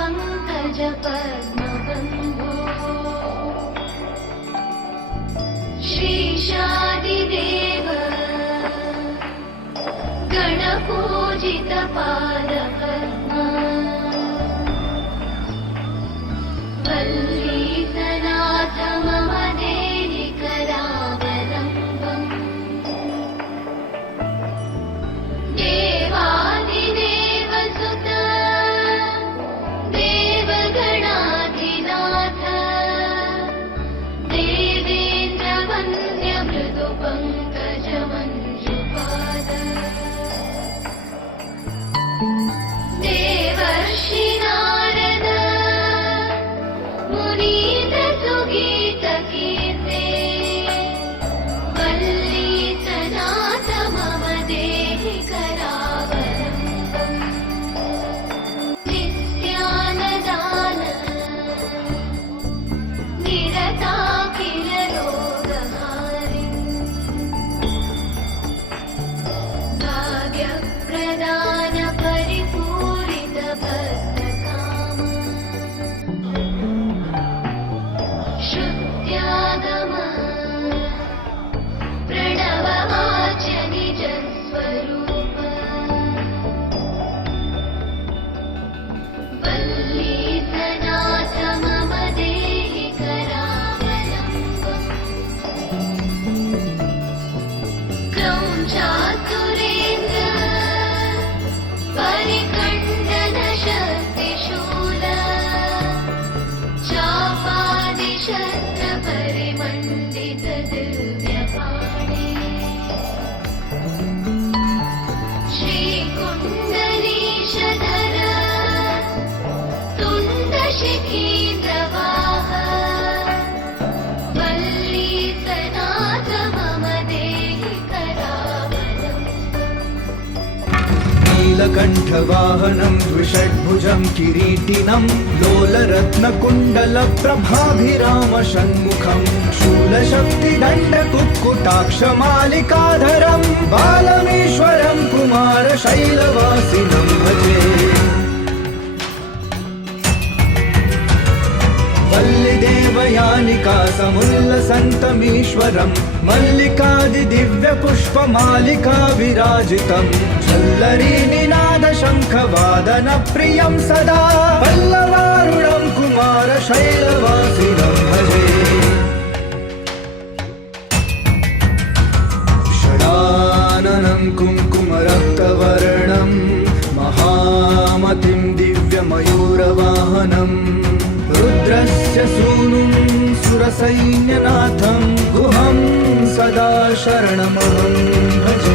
पङ्कजपद्मबन्धो श्रीशादिदेव गणपूजितपादपद्मा वल्लीसनाथ मम देहि करावलम्बम् देवादिदेवसुत देवगणाधिनाथ देवेन्द्रवन्द्य मृदुपङ्कजमञ्जुपाद देवर्षि नारद मुनीन्द्रसुगीतकीर्ते वल्लीसनाथ मम देहि करावलम्बम् नित्यानदान निरताखिल रोगहारिन् भाग्यप्रदान परिपूरित भक्तकाम श्रुत्यागम प्रणववाच्य निजस्वरूप वल्लीसनाथ मम देहि करावलम्बम् क्रौञ्चातुरेन्द्र परिखण्डन शक्तिशूल चापादिशस्त्र परिमण्डित दिव्यपाणि श्रीकुण्डलीशधर तुण्डशिखीन्द्रवाह वल्लीसनाथ मम देहि करावलम्बम् नीलकण्ठवाहनं द्विषड्भुजं किरीटिनं लोलरत्नकुण्डलप्रभाभिरामषण्मुखं शूलशक्तिदण्डकुक्कुटाक्षमालिकाधरं बालमीश्वरं कुमारशैलवासिनं भजे वल्लिदेवयानिका समुल्लसन्तमीश्वरं मल्लिकादिदिव्यपुष्पमालिका विराजितं झल्लरीनिनादशङ्खवादनप्रियं सदा पल्लवारुणं कुमारशैलवासिनं भजे षडाननं कुङ्कुमरक्तवर्णं महामतिं दिव्यमयूरवाहनम् रुद्रस्य सूनुं सुरसैन्यनाथं गुहं सदा शरणमहं भजे